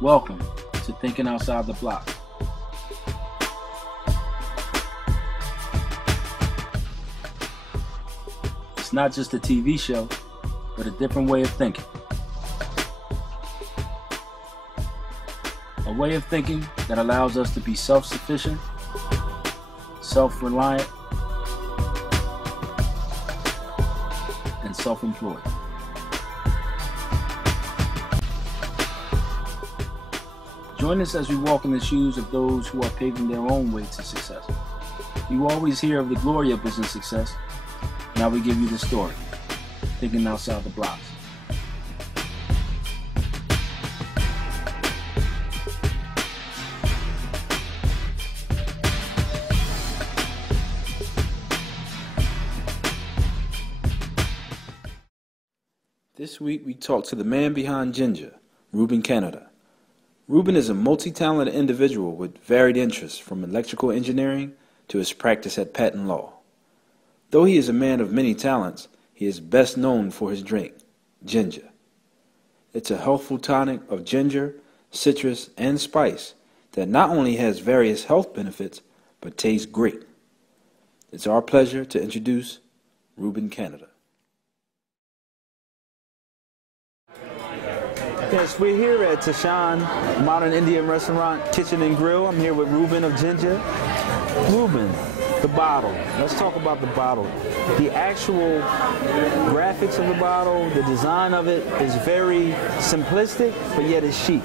Welcome to Thinking Outside the Block. It's not just a TV show, but a different way of thinking. A way of thinking that allows us to be self-sufficient, self-reliant, and self-employed. Join us as we walk in the shoes of those who are paving their own way to success. You always hear of the glory of business success. Now we give you the story, Thinking Outside the Blocks. This week we talk to the man behind Jin Ja, Ruben Canada. Ruben is a multi-talented individual with varied interests, from electrical engineering to his practice at patent law. Though he is a man of many talents, he is best known for his drink, Jin Ja. It's a healthful tonic of ginger, citrus, and spice that not only has various health benefits, but tastes great. It's our pleasure to introduce Ruben Canada. Yes, we're here at Tashan Modern Indian Restaurant, Kitchen and Grill. I'm here with Ruben of Jin Ja. Ruben, the bottle. Let's talk about the bottle. The actual graphics of the bottle, the design of it is very simplistic, but yet it's chic.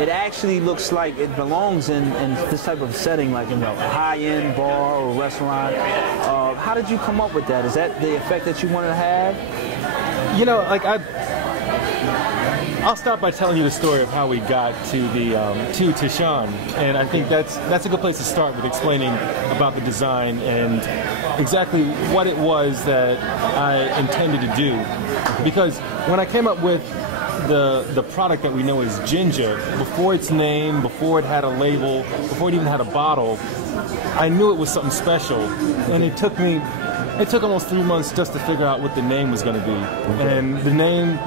It actually looks like it belongs in this type of setting, like in a high-end bar or restaurant. How did you come up with that? Is that the effect that you wanted to have? You know, like I'll start by telling you the story of how we got to the to Tashan, and I think that's a good place to start with explaining about the design and exactly what it was that I intended to do. Because when I came up with the product that we know as Jin Ja, before its name, before it had a label, before it even had a bottle, I knew it was something special, and it took almost 3 months just to figure out what the name was going to be. And the name,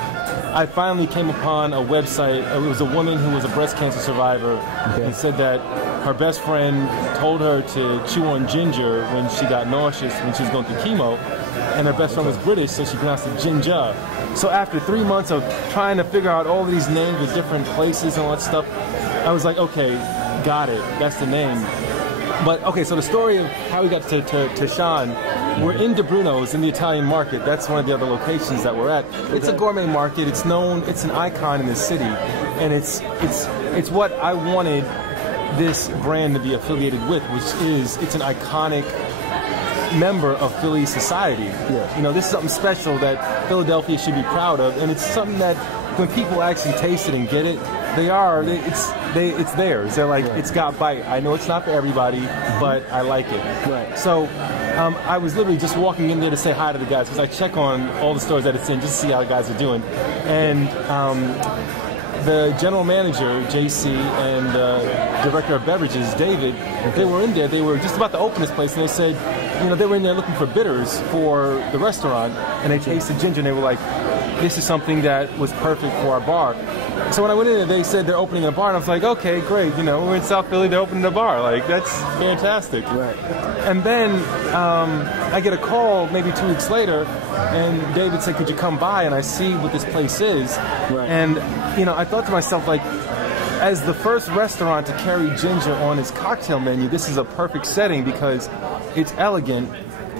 I finally came upon a website. It was a woman who was a breast cancer survivor and said that her best friend told her to chew on ginger when she got nauseous when she was going through chemo, and her best friend was British, so she pronounced it Jin Ja. So after 3 months of trying to figure out all these names of different places and all that stuff, I was like, okay, got it, that's the name. But okay, so the story of how we got to Tashan, we're in De Bruno's in the Italian market. That's one of the other locations that we're at. It's a gourmet market. It's known. It's an icon in the city, and it's what I wanted this brand to be affiliated with, which is it's an iconic member of Philly society. Yeah. You know, this is something special that Philadelphia should be proud of, and it's something that when people actually taste it and get it, it's theirs. They're like, it's got bite. I know it's not for everybody, but I like it. Right. So I was literally just walking in there to say hi to the guys, because I check on all the stores that it's in just to see how the guys are doing. And the general manager, JC, and the director of beverages, David, they were in there. They were just about to open this place, and they said, you know, they were in there looking for bitters for the restaurant, and they tasted ginger, and they were like, this is something that was perfect for our bar. So when I went in there, they said they're opening a bar, and I was like, okay, great, you know, we're in South Philly, they're opening a bar, like, that's fantastic. Right. And then I get a call maybe 2 weeks later, and David said, could you come by and I see what this place is? Right. And, you know, I thought to myself, like, as the first restaurant to carry ginger on its cocktail menu, this is a perfect setting because it's elegant,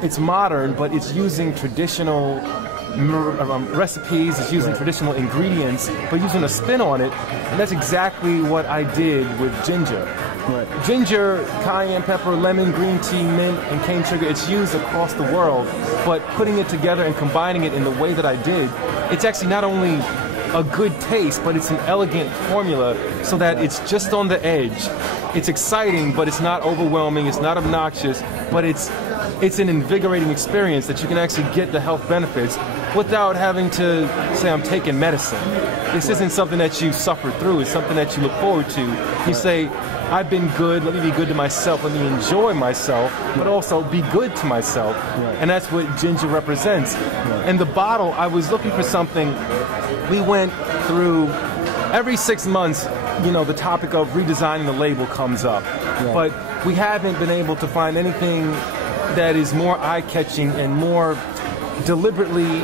it's modern, but it's using traditional recipes, it's using traditional ingredients, but using a spin on it, and that's exactly what I did with ginger. Right. Ginger, cayenne pepper, lemon, green tea, mint, and cane sugar, it's used across the world, but putting it together and combining it in the way that I did, it's actually not only a good taste, but it's an elegant formula so that it's just on the edge. It's exciting, but it's not overwhelming, it's not obnoxious, but it's an invigorating experience that you can actually get the health benefits without having to say, I'm taking medicine. This isn't something that you suffer through, it's something that you look forward to. You say, I've been good, let me be good to myself, let me enjoy myself, but also be good to myself. And that's what ginger represents. And the bottle, I was looking for something. We went through, every 6 months, the topic of redesigning the label comes up. Right. But we haven't been able to find anything that is more eye-catching and more deliberately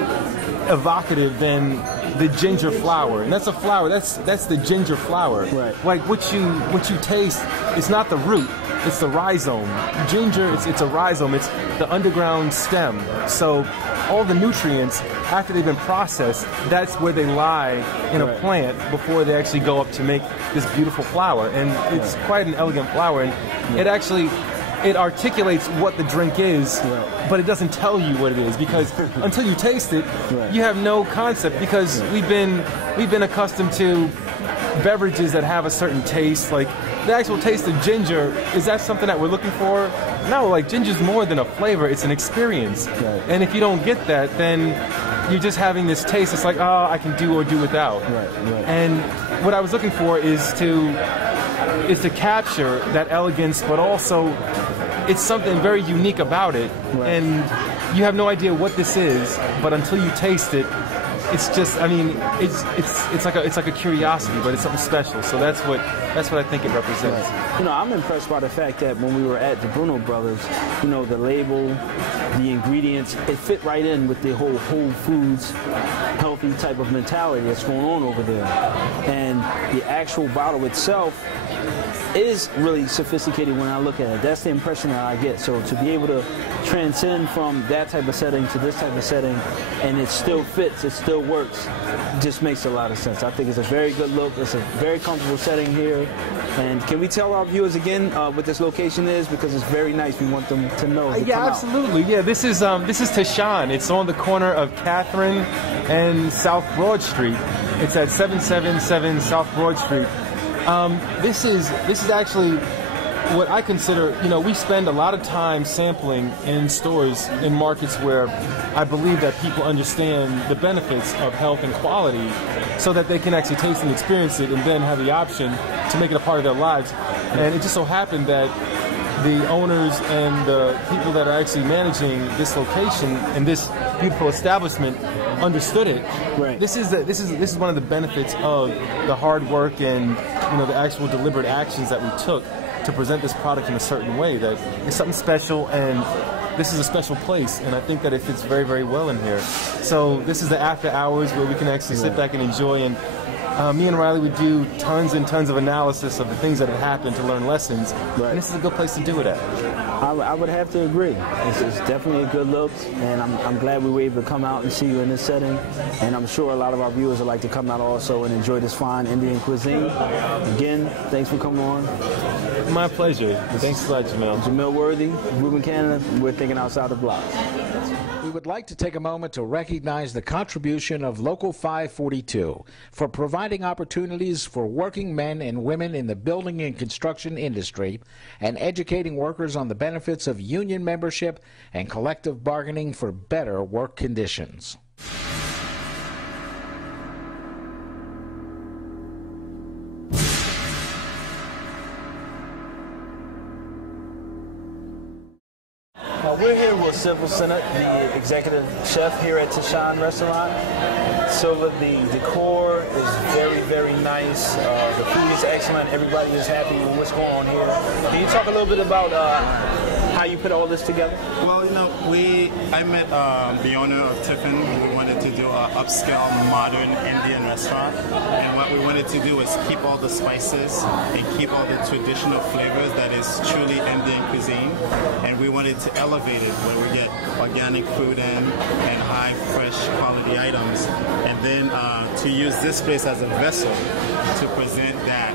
evocative than the ginger flower. And that's a flower. That's the ginger flower. Right. Like what you taste, it's not the root. It's the rhizome. Ginger, it's a rhizome. It's the underground stem. So all the nutrients, after they've been processed, that's where they lie in a plant before they actually go up to make this beautiful flower. And it's quite an elegant flower. And it articulates what the drink is, but it doesn't tell you what it is, because until you taste it, you have no concept, because we've been accustomed to beverages that have a certain taste. Like the actual taste of ginger, is that something that we're looking for? No, like ginger's more than a flavor, it's an experience. Right. And if you don't get that, then you're just having this taste. It's like, oh, I can do or do without. Right. And what I was looking for is to capture that elegance, but also it's something very unique about it. Right. And you have no idea what this is, but until you taste it, it's just, I mean, it's like a curiosity, but it's something special. So that's what I think it represents. Right. I'm impressed by the fact that when we were at the Bruno Brothers, the label, the ingredients, it fit right in with the whole Whole Foods healthy type of mentality that's going on over there. And the actual bottle itself is really sophisticated when I look at it. That's the impression that I get. So to be able to transcend from that type of setting to this type of setting, and it still fits, it still works, just makes a lot of sense. I think it's a very good look. It's a very comfortable setting here. And can we tell our viewers again what this location is, because it's very nice. We want them to know. Yeah, absolutely. Yeah, this is Tashan. It's on the corner of Catherine and South Broad Street. It's at 777 South Broad Street. This is actually what I consider, we spend a lot of time sampling in stores, in markets where I believe that people understand the benefits of health and quality, so that they can actually taste and experience it and then have the option to make it a part of their lives. And it just so happened that the owners and the people that are actually managing this location and this beautiful establishment understood it. Right. This is one of the benefits of the hard work and the actual deliberate actions that we took to present this product in a certain way. That it's something special, and this is a special place, and I think that it fits very, very well in here. So this is the after hours where we can actually sit back and enjoy. And me and Riley would do tons and tons of analysis of the things that have happened to learn lessons. Right. And this is a good place to do it at. I would have to agree. It's definitely a good look, and I'm glad we were able to come out and see you in this setting. And I'm sure a lot of our viewers would like to come out also and enjoy this fine Indian cuisine. Again, thanks for coming on. My pleasure. Thanks a lot, Jamil. Jamil Worthy, Ruben Canada. We're thinking outside the block. We would like to take a moment to recognize the contribution of Local 542 for providing opportunities for working men and women in the building and construction industry, and educating workers on the benefits of union membership and collective bargaining for better work conditions. We're here with Civil Senate, the executive chef here at Tashan Restaurant. Silver, the decor is very, very nice. The food is excellent. Everybody is happy with what's going on here. Can you talk a little bit about how you put all this together? Well, I met the owner of Tiffin. We wanted to do an upscale, modern Indian restaurant. And what we wanted to do was keep all the spices and keep all the traditional flavors that is truly Indian cuisine. And we wanted to elevate it where we get organic food in and high, fresh quality items. And then to use this place as a vessel to present that,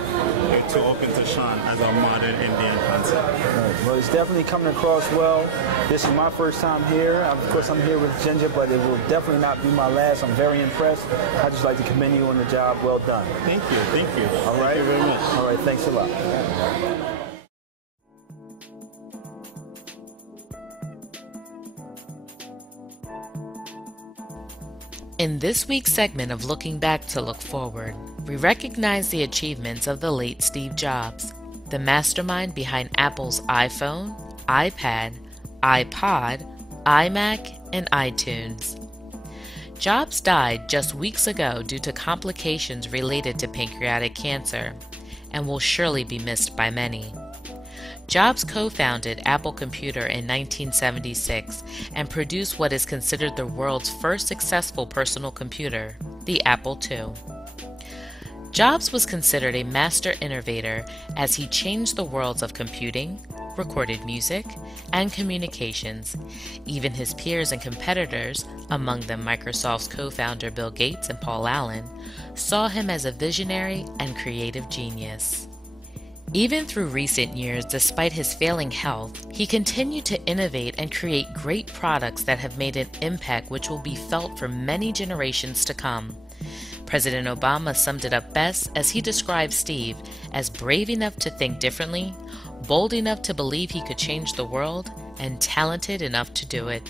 to open Tashan as a modern Indian concept. Right. Well, it's definitely coming across well. This is my first time here. Of course, I'm here with Ginger, but it will definitely not be my last. I'm very impressed. I'd just like to commend you on the job. Well done. Thank you. Thank you. All right. Thank you very much. All right. Thanks a lot. In this week's segment of Looking Back to Look Forward, we recognize the achievements of the late Steve Jobs, the mastermind behind Apple's iPhone, iPad, iPod, iMac, and iTunes. Jobs died just weeks ago due to complications related to pancreatic cancer. and will surely be missed by many. Jobs co-founded Apple Computer in 1976 and produced what is considered the world's first successful personal computer, the Apple II. Jobs was considered a master innovator as he changed the worlds of computing, recorded music, and communications. Even his peers and competitors, among them Microsoft's co-founder Bill Gates and Paul Allen, saw him as a visionary and creative genius. Even through recent years, despite his failing health, he continued to innovate and create great products that have made an impact which will be felt for many generations to come. President Obama summed it up best as he described Steve as brave enough to think differently, bold enough to believe he could change the world, and talented enough to do it.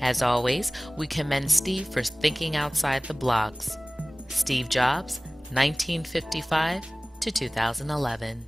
As always, we commend Steve for thinking outside the blocks. Steve Jobs, 1955 to 2011.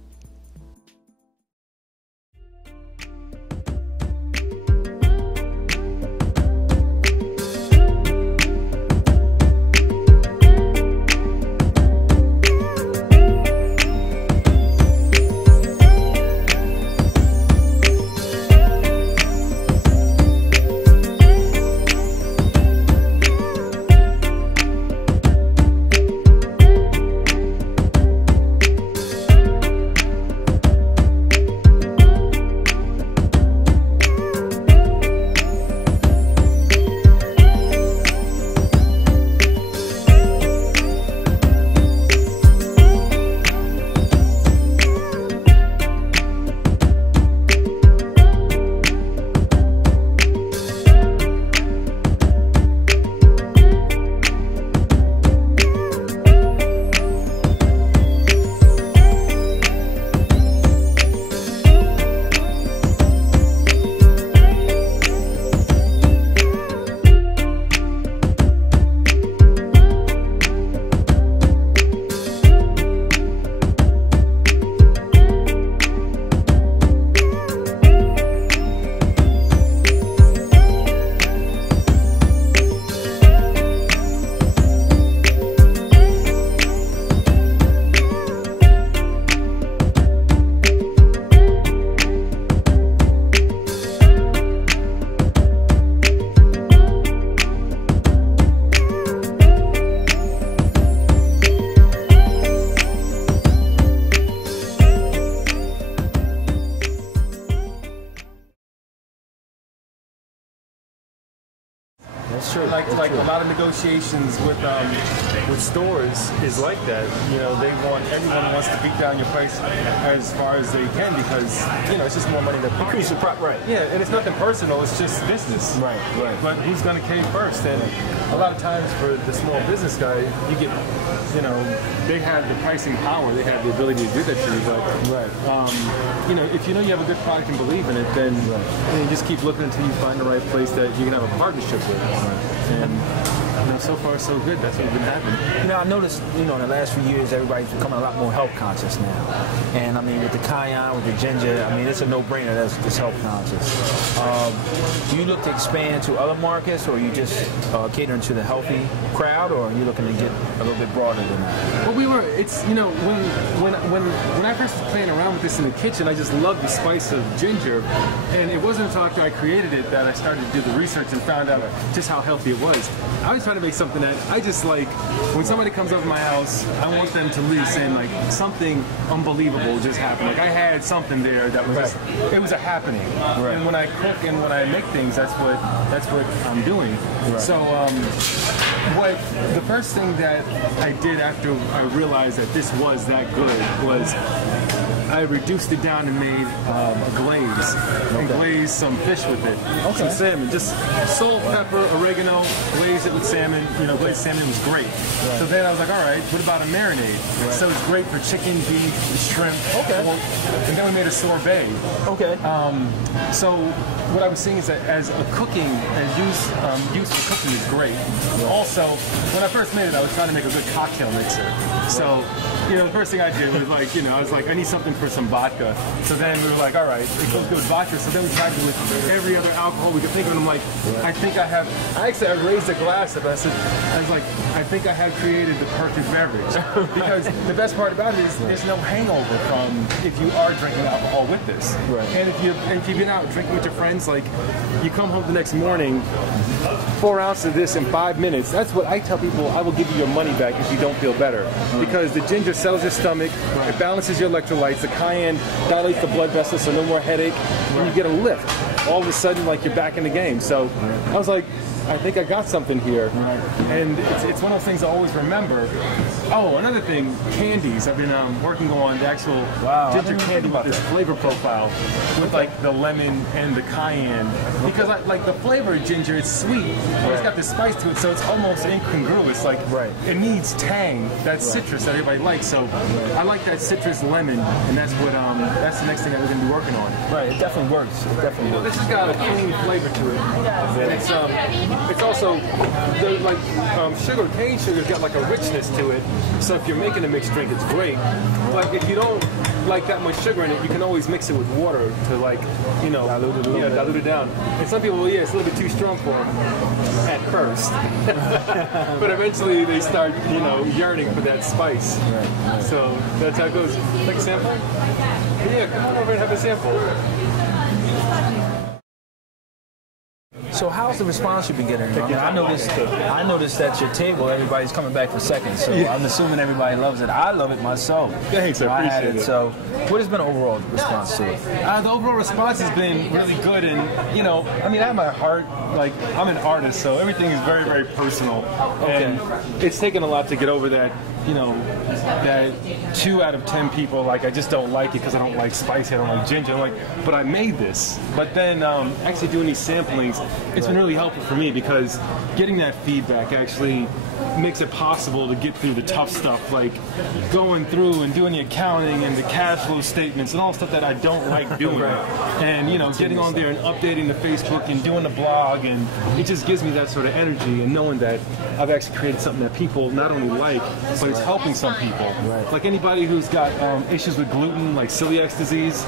Like a lot of negotiations with stores is like that. You know, everyone wants to beat down your price as far as they can because it's just more money to increase the price, right? Yeah, and it's nothing personal. It's just business. Right. But who's going to pay first? And a lot of times for the small business guy, you get, they have the pricing power. They have the ability to do that to you. But if you know you have a good product and believe in it, then you just keep looking until you find the right place that you can have a partnership with. And so far so good. That's what's been happening. I noticed, in the last few years, everybody's becoming a lot more health conscious now. And I mean, with the cayenne, with the ginger, I mean, it's a no-brainer that's health conscious. Do you look to expand to other markets, or are you just catering to the healthy crowd, or are you looking to get a little bit broader than that? Well, when I first was playing around with this in the kitchen, I just loved the spice of ginger. And it wasn't until after I created it that I started to do the research and found out just how healthy it was. I was trying to make something that I just like. When somebody comes over to my house, I want them to leave saying like something unbelievable just happened. Like I had something there that was just, it was a happening. Right. And when I cook and when I make things, that's what I'm doing. Right. So the first thing that I did after I realized that this was that good was I reduced it down and made a glaze. And glazed some fish with it. Some salmon. Just salt, pepper, oregano, glazed it with salmon. Glazed salmon was great. Right. So then I was like, all right, what about a marinade? Right. So it's great for chicken, beef, shrimp, pork. And then we made a sorbet. So what I was saying is that as a cooking, as use for cooking is great. Right. Also, when I first made it, I was trying to make a good cocktail mixer. Right. So, the first thing I did was like, I was like, I need something for some vodka. So then we were like, all right, it goes good with vodka. So then we tried it with every other alcohol we could think of. And I'm like, I think I have. Actually, I raised a glass of it. I was like, I think I have created the perfect beverage. Because the best part about it is there's no hangover from if you are drinking alcohol with this. Right. And if you've been out drinking with your friends, like you come home the next morning, 4 ounces of this in 5 minutes. That's what I tell people. I will give you your money back if you don't feel better, because the ginger settles your stomach, it balances your electrolytes. The cayenne dilates the blood vessels, so no more headache, and you get a lift. All of a sudden, like you're back in the game. So I was like, I think I got something here. And it's one of those things I always remember. Oh, another thing, candies. I've been working on the actual ginger candy with this flavor profile with like the lemon and the cayenne. Because like the flavor of ginger, it's sweet, but it's got this spice to it, so it's almost incongruous. Like it needs tang, that citrus that everybody likes. So I like that citrus lemon, and that's what that's the next thing that we're gonna be working on. Right, it definitely works. It definitely works. This has got a clean flavor to it, and it's also sugar. Cane sugar's got like a richness to it. So if you're making a mixed drink, it's great. But if you don't like that much sugar in it, you can always mix it with water to dilute it down. And some people, it's a little bit too strong for them at first, but eventually they start, yearning for that spice. Right. So that's how it goes. Like a sample? Yeah, come on over and have a sample. So how's the response you've been getting? I noticed at your table everybody's coming back for seconds, so I'm assuming everybody loves it. I love it myself. Thanks, I appreciate it. So what has been the overall response to it? The overall response has been really good, and I have my heart, like I'm an artist, so everything is very, very personal. Okay. And it's taken a lot to get over that, that 2 out of 10 people, like, I just don't like it because I don't like spicy, I don't like ginger. I'm like, but I made this. But then actually doing these samplings, it's been really helpful for me, because getting that feedback actually makes it possible to get through the tough stuff, like going through and doing the accounting and the cash flow statements and all the stuff that I don't like doing. And getting on there and updating the Facebook and doing the blog, and it just gives me that sort of energy, and knowing that I've actually created something that people not only like, but it's helping some people. Like anybody who's got issues with gluten, like celiac disease,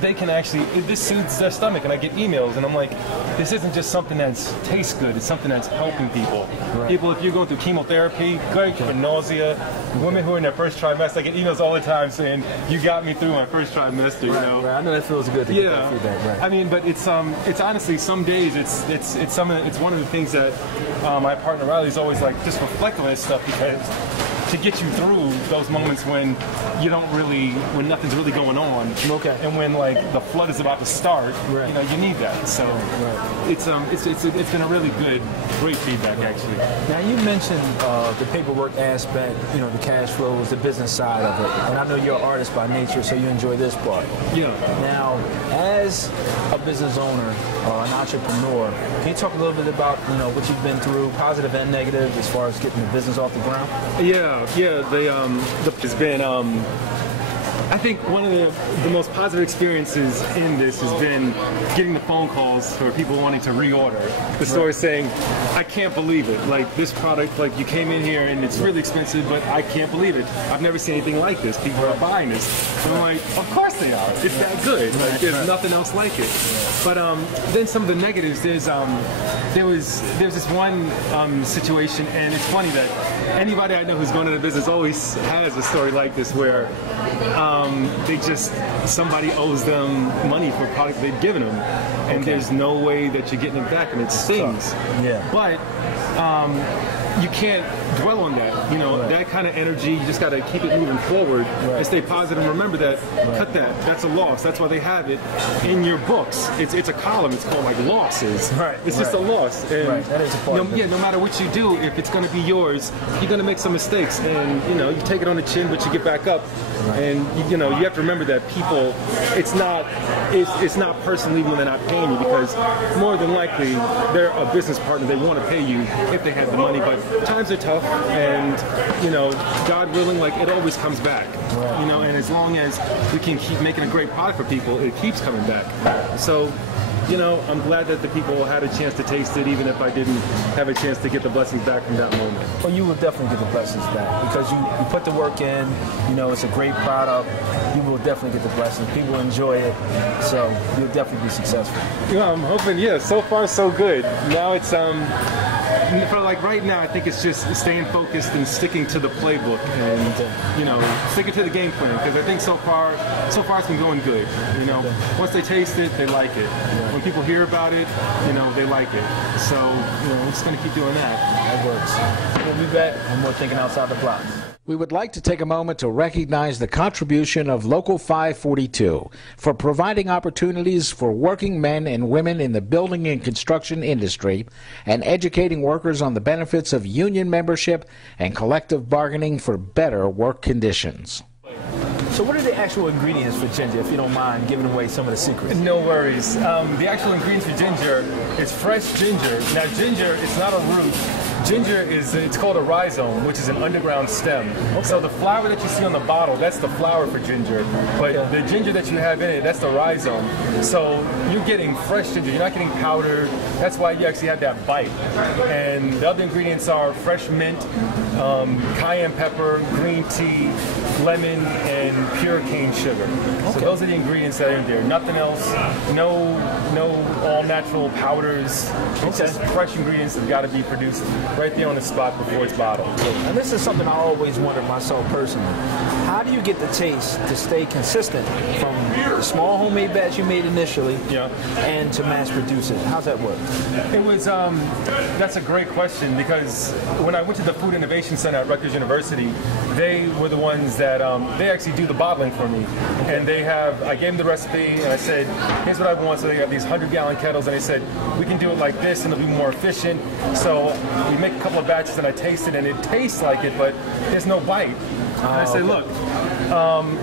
they can actually, this soothes their stomach, and I get emails, and I'm like, this isn't just something that tastes good, it's something that's helping people. People, if you're going through chemotherapy, great for nausea. Women who are in their first trimester, I get emails all the time saying, you got me through my first trimester, I know that feels good to get that feedback, but it's honestly, some days it's one of the things that my partner Riley's always like, just reflect on this stuff, because to get you through those moments when when nothing's really going on, and when like the flood is about to start, you need that. So it's been a really great feedback actually. Now you mentioned the paperwork aspect, the cash flows, the business side of it, and I know you're an artist by nature, so you enjoy this part. Now, as a business owner or an entrepreneur, can you talk a little bit about what you've been through, positive and negative, as far as getting the business off the ground? It's been I think one of the most positive experiences in this has been getting the phone calls for people wanting to reorder. The store saying, I can't believe it. Like, this product, like, you came in here and it's really expensive, but I can't believe it. I've never seen anything like this. People are buying this. And I'm like, of course they are. It's that good. Like, there's nothing else like it. But then some of the negatives, there was this one situation, and it's funny that anybody I know who's going into business always has a story like this, where somebody owes them money for a product they've given them, and there's no way that you're getting it back, and it stings. But you can't dwell on that. That kind of energy, you just got to keep it moving forward and stay positive, and remember that, cut that. That's a loss. That's why they have it in your books. It's a column. It's called like losses. It's just a loss. And that is a part of it. No matter what you do, if it's going to be yours, you're going to make some mistakes, and you take it on the chin, but you get back up. And you have to remember that people, it's not personal even when they're not paying you, because more than likely they're a business partner. They want to pay you if they have the money, but times are tough, and God willing, like it always comes back. And as long as we can keep making a great product for people, it keeps coming back. So, I'm glad that the people had a chance to taste it, even if I didn't have a chance to get the blessings back from that moment. Well, you will definitely get the blessings back because you put the work in. It's a great product. You will definitely get the blessings. People enjoy it, so you'll definitely be successful. I'm hoping. Yeah, so far so good. Now it's for like right now, I think it's just staying focused and sticking to the playbook and sticking to the game plan, because I think so far it's been going good. Once they taste it, they like it. When people hear about it, they like it. So we're just gonna keep doing that. That works. We'll be back with more Thinking Outside the Box. We would like to take a moment to recognize the contribution of Local 542 for providing opportunities for working men and women in the building and construction industry and educating workers on the benefits of union membership and collective bargaining for better work conditions. So what are the actual ingredients for ginger, if you don't mind giving away some of the secrets? No worries. The actual ingredients for ginger is fresh ginger. Now ginger, it's not a root. Ginger it's called a rhizome, which is an underground stem. Okay. So the flower that you see on the bottle, that's the flower for ginger. But the ginger that you have in it, that's the rhizome. So you're getting fresh ginger. You're not getting powder. That's why you actually have that bite. And the other ingredients are fresh mint, cayenne pepper, green tea, lemon, and pure cane sugar. Okay. So those are the ingredients that are in there. Nothing else. No all natural powders. It's just fresh ingredients that got to be produced right there on the spot before it's bottled. And this is something I always wondered myself personally. How do you get the taste to stay consistent from the small homemade batch you made initially and to mass produce it? How's that work? It was, that's a great question, because when I went to the Food Innovation Center at Rutgers University, they were the ones that, they actually do the bottling for me. And I gave them the recipe and I said, here's what I want. So they have these 100-gallon kettles and they said, we can do it like this and it'll be more efficient. So we make a couple of batches and I taste it and it tastes like it, but there's no bite. And I said, look,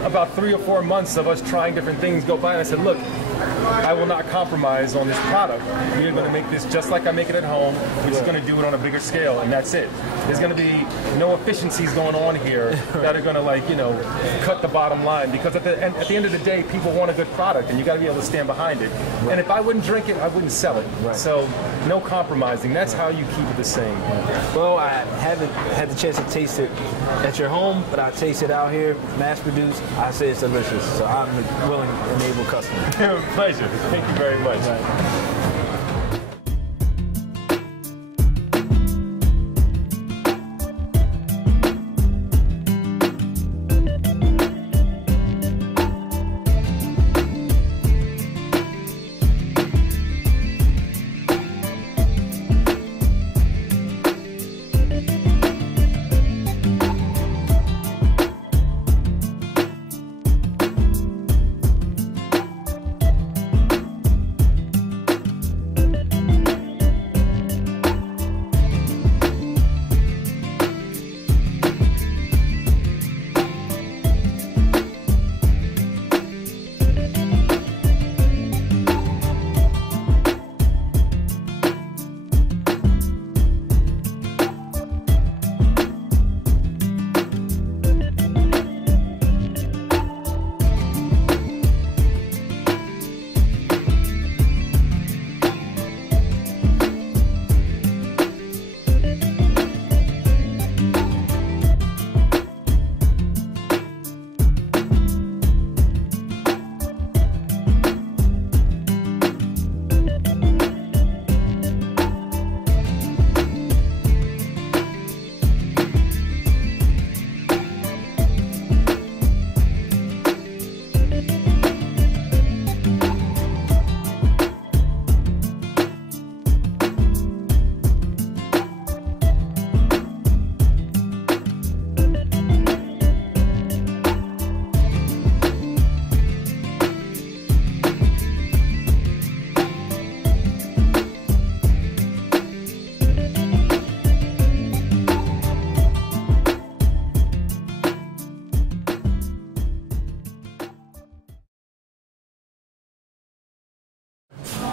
about 3 or 4 months of us trying different things go by, and I said, look, I will not compromise on this product. We are going to make this just like I make it at home. We're just going to do it on a bigger scale, and that's it. There's going to be no efficiencies going on here that are going to, cut the bottom line, because at the end of the day, people want a good product, and you got to be able to stand behind it. Right. And if I wouldn't drink it, I wouldn't sell it. Right. So no compromising. That's how you keep it the same. Well, I haven't had the chance to taste it at your home, but I taste it out here, mass produced. I say it's delicious, so I'm a willing and able customer. Pleasure. Thank you very much. Right.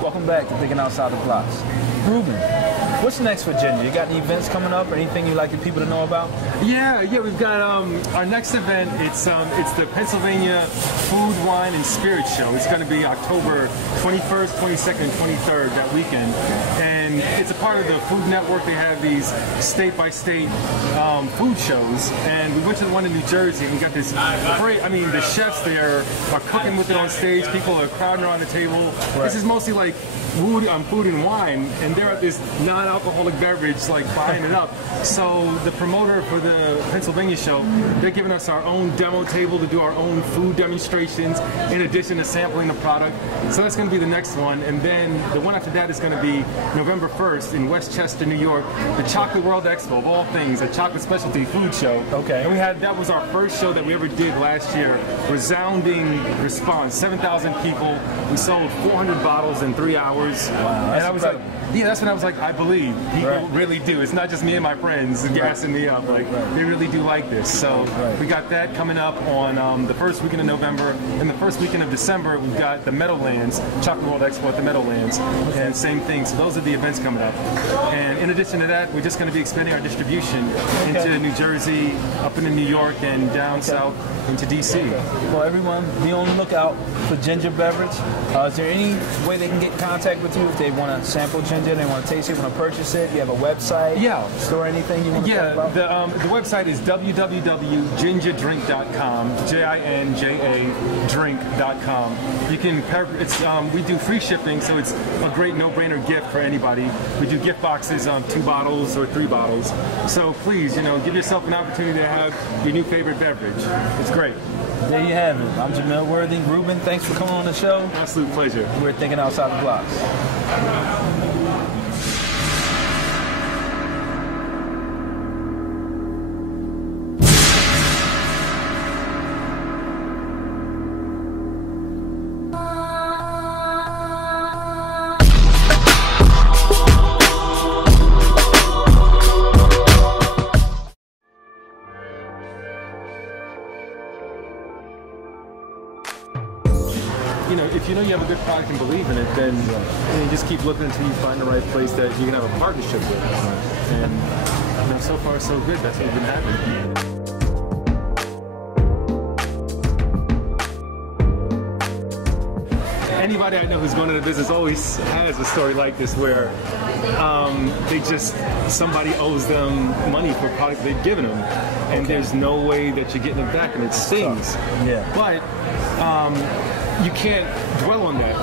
Welcome back to Thinking Outside the Box. Ruben, What's next for Jin Ja? You got any events coming up or anything you'd like the people to know about? Yeah, we've got our next event. It's the Pennsylvania Food, Wine, and Spirit Show. It's going to be October 21st, 22nd, and 23rd that weekend, and it's a part of the Food Network. They have these state-by-state food shows, and we went to the one in New Jersey, and we got this great. I mean, the chefs there are cooking with it on stage. People are crowding around the table. Right. This is mostly like food and wine, and they're at this non-alcoholic beverage, like buying it up. So the promoter for the Pennsylvania show, they're giving us our own demo table to do our own food demonstrations, in addition to sampling the product. So that's going to be the next one, and then the one after that is going to be November 1st in Westchester, New York, the Chocolate World Expo, of all things, a chocolate specialty food show. Okay. And that was our first show that we ever did last year. Resounding response, 7,000 people. We sold 400 bottles in 3 hours. Wow, and I was incredible. That's when I was like, I believe people really do. It's not just me and my friends gassing me up. Like, they really do like this. So we got that coming up on the first weekend of November. And the first weekend of December, we've got the Meadowlands, Chocolate World Expo at the Meadowlands. And same thing. So those are the events coming up. And in addition to that, we're just going to be expanding our distribution into New Jersey, up into New York, and down south into DC. Well, everyone, be on the lookout for Jin Ja Beverage. Is there any way they can get in contact with you if they want to sample Jin Ja, they want to taste it, want to purchase it? You have a website? Store, anything you want to talk about? The website is www.jinjadrink.com, JINJA drink.com. You can we do free shipping, so it's a great no-brainer gift for anybody. We do gift boxes, 2 bottles or 3 bottles. So please, give yourself an opportunity to have your new favorite beverage. It's great. There you have it. I'm Jamil Worthy. Ruben, thanks for coming on the show. Absolute pleasure. We're thinking outside the box. If you know you have a good product and believe in it, then you just keep looking until you find the right place that you can have a partnership with. And so far so good. That's what's been happening. Anybody I know who's going into business always has a story like this where somebody owes them money for a product they've given them, and there's no way that you're getting it back, and it stings. But you can't dwell on that.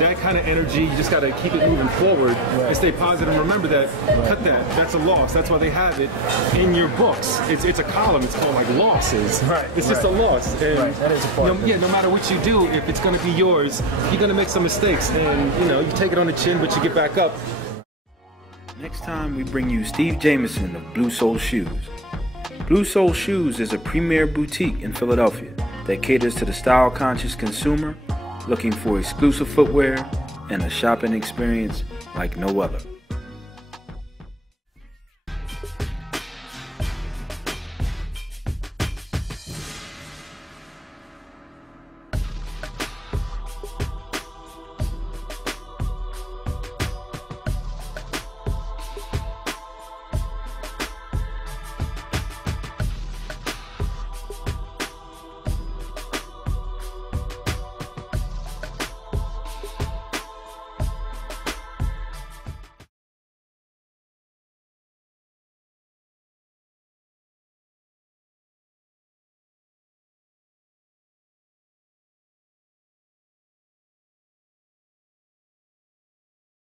That kind of energy, you just got to keep it moving forward and stay positive. And remember that, cut that. That's a loss. That's why they have it in your books. It's a column. It's called like losses. It's just a loss. And that is a part of it. No matter what you do, if it's going to be yours, you're going to make some mistakes. And, you take it on the chin, but you get back up. Next time, we bring you Steve Jameson of Blue Soul Shoes. Blue Soul Shoes is a premier boutique in Philadelphia that caters to the style-conscious consumer looking for exclusive footwear and a shopping experience like no other.